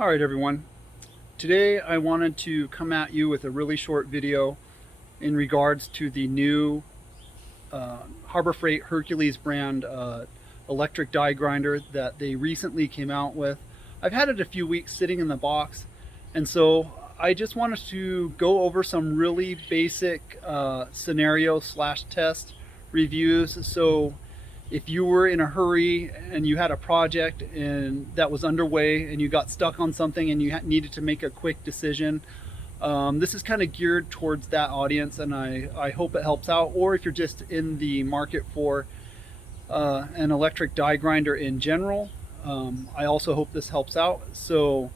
All right, everyone. Today I wanted to come at you with a really short video in regards to the new Harbor Freight Hercules brand electric die grinder that they recently came out with. I've had it a few weeks sitting in the box, and so I just wanted to go over some really basic scenario slash test reviews. So if you were in a hurry and you had a project and that was underway and you got stuck on something and you needed to make a quick decision, this is kind of geared towards that audience, and I hope it helps out. Or if you're just in the market for an electric die grinder in general, I also hope this helps out. So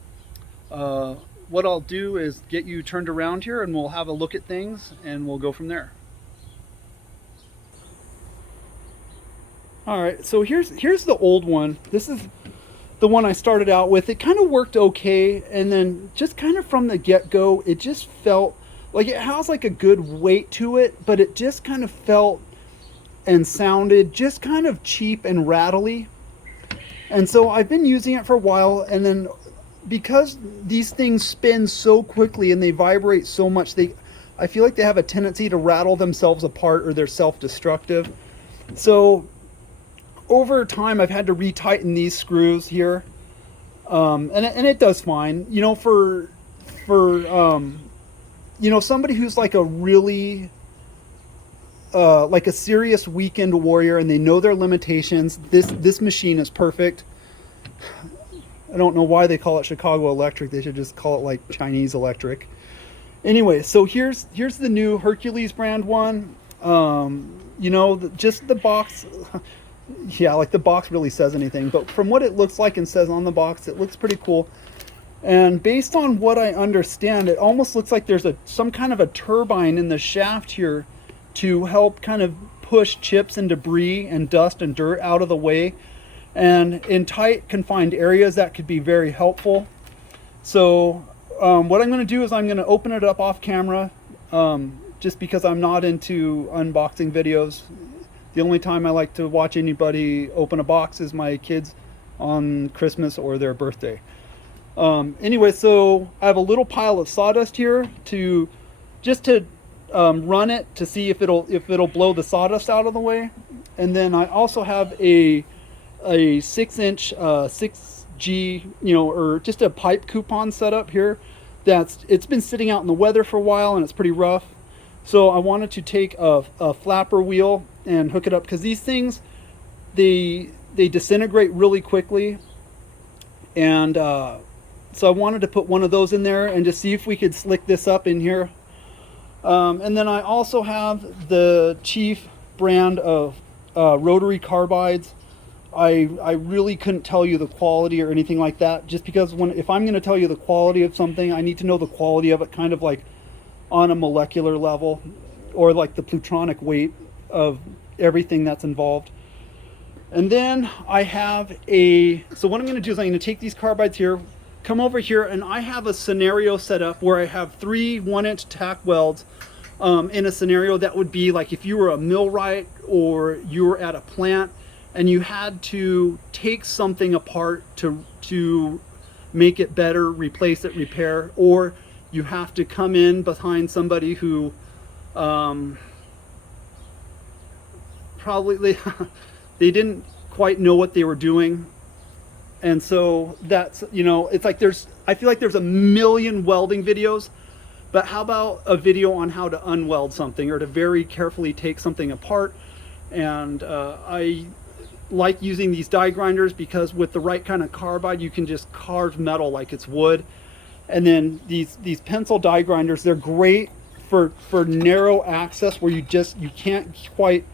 what I'll do is get you turned around here and we'll have a look at things and we'll go from there. All right, so here's the old one. This is the one I started out with. It kind of worked okay, and then just kind of from the get-go, it just felt like it has like a good weight to it, but it just kind of felt and sounded just kind of cheap and rattly. And so I've been using it for a while, and then because these things spin so quickly and they vibrate so much, I feel like they have a tendency to rattle themselves apart, or they're self-destructive. So over time I've had to retighten these screws here, and it does fine. You know, for you know, somebody who's like a really like a serious weekend warrior and they know their limitations, this machine is perfect. I don't know why they call it Chicago Electric. They should just call it like Chinese Electric. Anyway, so here's the new Hercules brand one. You know, just the box. Yeah, like the box really says anything, but from what it looks like and says on the box, it looks pretty cool. And based on what I understand, it almost looks like there's some kind of a turbine in the shaft here to help kind of push chips and debris and dust and dirt out of the way. And in tight, confined areas, that could be very helpful. So what I'm going to do is I'm going to open it up off camera, just because I'm not into unboxing videos. The only time I like to watch anybody open a box is my kids on Christmas or their birthday. Anyway, so I have a little pile of sawdust here to run it to see if it'll blow the sawdust out of the way. And then I also have a 6-inch 6G, you know, or just a pipe coupon setup here. It's been sitting out in the weather for a while and it's pretty rough. So I wanted to take a flapper wheel and hook it up, because these things, they disintegrate really quickly, and so I wanted to put one of those in there and just see if we could slick this up in here. And then I also have the Chief brand of rotary carbides. I really couldn't tell you the quality or anything like that, just because if I'm going to tell you the quality of something, I need to know the quality of it kind of like on a molecular level, or like the plutronic weight of everything that's involved. And then I have so what I'm going to do is I'm going to take these carbides here, come over here, and I have a scenario set up where I have 3 1-inch tack welds in a scenario that would be like if you were a millwright or you were at a plant and you had to take something apart to make it better, replace it, repair, or you have to come in behind somebody who probably they didn't quite know what they were doing. And so that's, you know, it's like I feel like there's a million welding videos, but how about a video on how to unweld something, or to very carefully take something apart? And I like using these die grinders because with the right kind of carbide, you can just carve metal like it's wood. And then these pencil die grinders, they're great for narrow access where you can't quite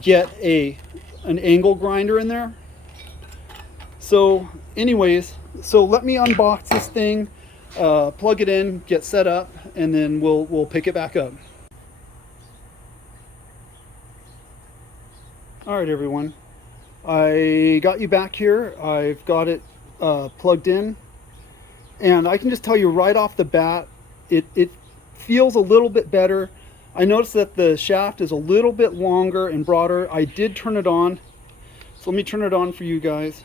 get an angle grinder in there. So anyways, so let me unbox this thing, plug it in, get set up, and then we'll pick it back up. All right, everyone, I got you back here. I've got it plugged in, and I can just tell you right off the bat, it feels a little bit better. I noticed that the shaft is a little bit longer and broader. I did turn it on, so let me turn it on for you guys.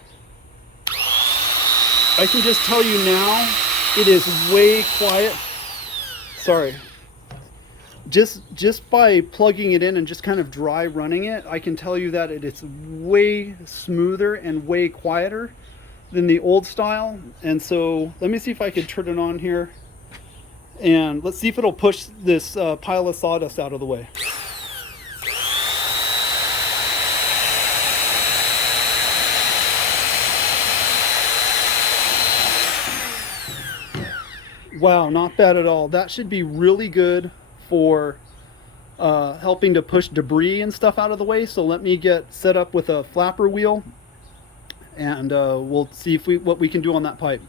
I can just tell you now, it is way quiet. Sorry. Just by plugging it in and just kind of dry running it, I can tell you that it's way smoother and way quieter than the old style. And so let me see if I can turn it on here, and let's see if it'll push this pile of sawdust out of the way. Wow, not bad at all. That should be really good for helping to push debris and stuff out of the way. So let me get set up with a flapper wheel, and we'll see if what we can do on that pipe.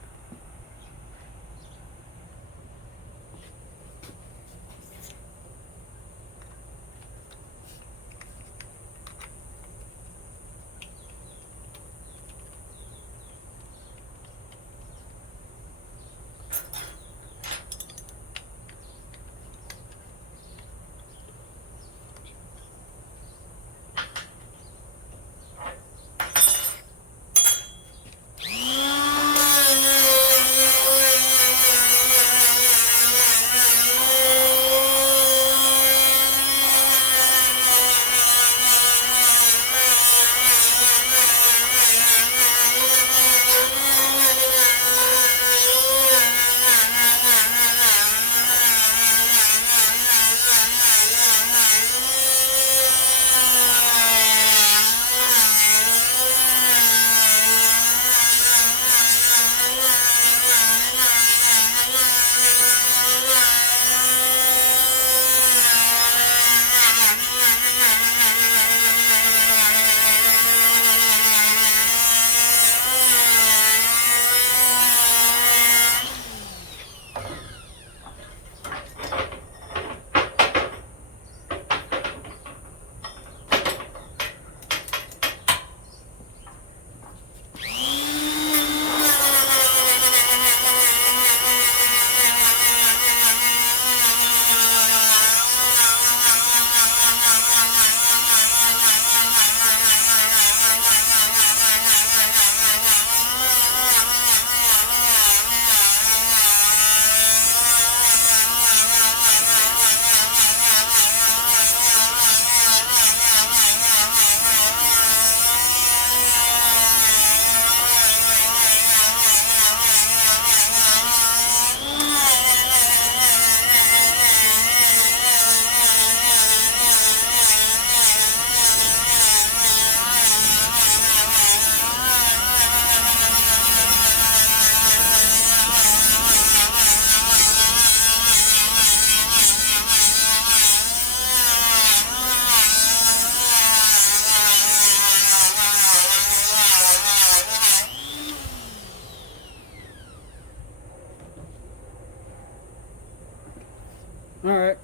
All right.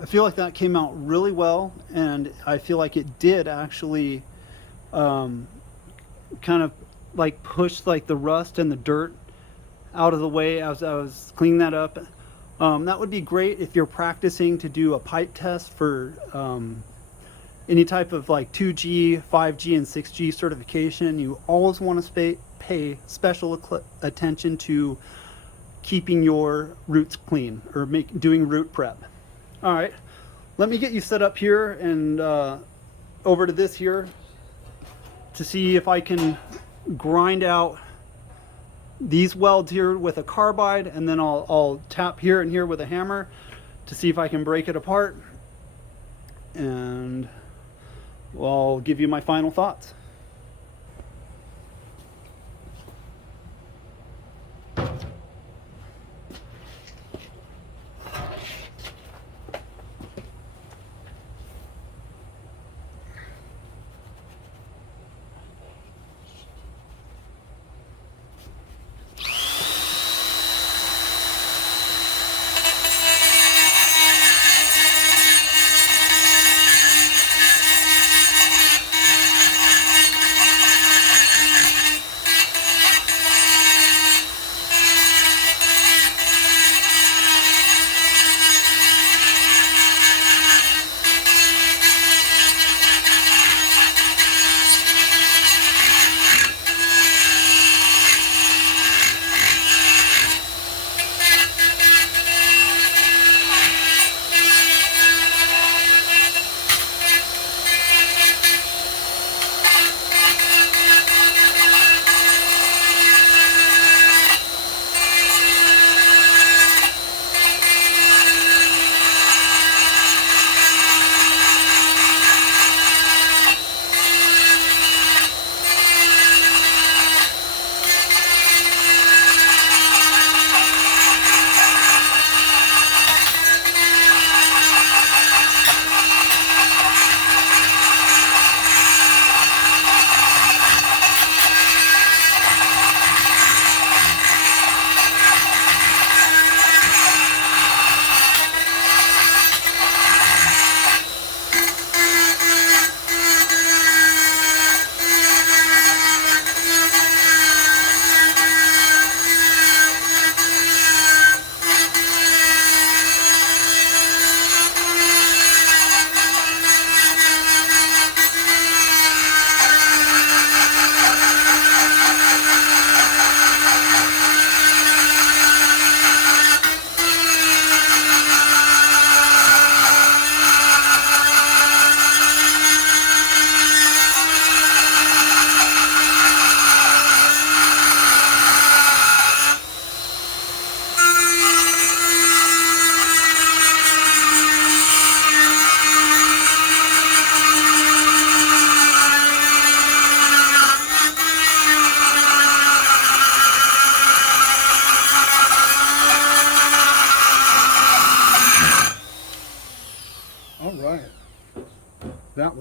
I feel like that came out really well, and I feel like it did actually kind of like push like the rust and the dirt out of the way as I was cleaning that up. That would be great if you're practicing to do a pipe test for any type of like 2G, 5G, and 6G certification. You always want to pay special attention to keeping your roots clean, or doing root prep. All right, let me get you set up here and over to this here to see if I can grind out these welds here with a carbide, and then I'll tap here and here with a hammer to see if I can break it apart, and I'll give you my final thoughts.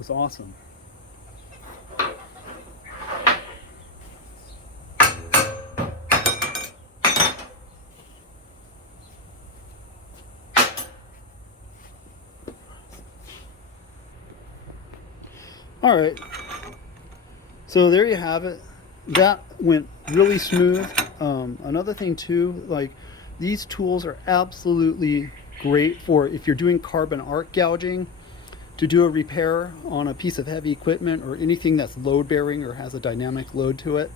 was awesome. All right, so there you have it. That went really smooth. Another thing too, like these tools are absolutely great for if you're doing carbon arc gouging, to do a repair on a piece of heavy equipment or anything that's load bearing or has a dynamic load to it.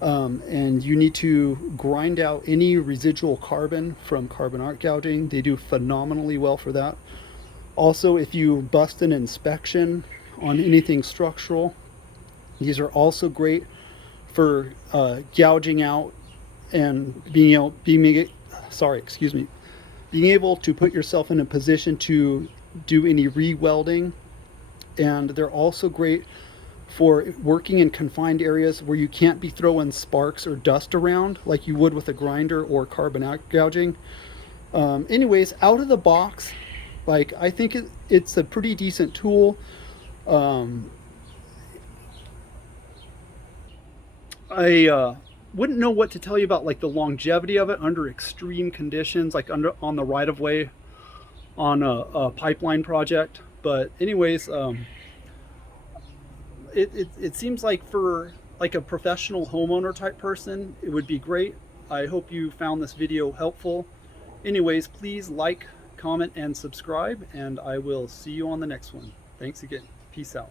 And you need to grind out any residual carbon from carbon arc gouging. They do phenomenally well for that. Also, if you bust an inspection on anything structural, these are also great for gouging out and being able to put yourself in a position to do any re-welding. And they're also great for working in confined areas where you can't be throwing sparks or dust around like you would with a grinder or carbon arc gouging. Anyways, out of the box, like I think it's a pretty decent tool. I wouldn't know what to tell you about like the longevity of it under extreme conditions, like on the right of way on a pipeline project. But anyways, it seems like for like a professional homeowner type person, it would be great. I hope you found this video helpful. Anyways, please like, comment, and subscribe, and I will see you on the next one. Thanks again. Peace out.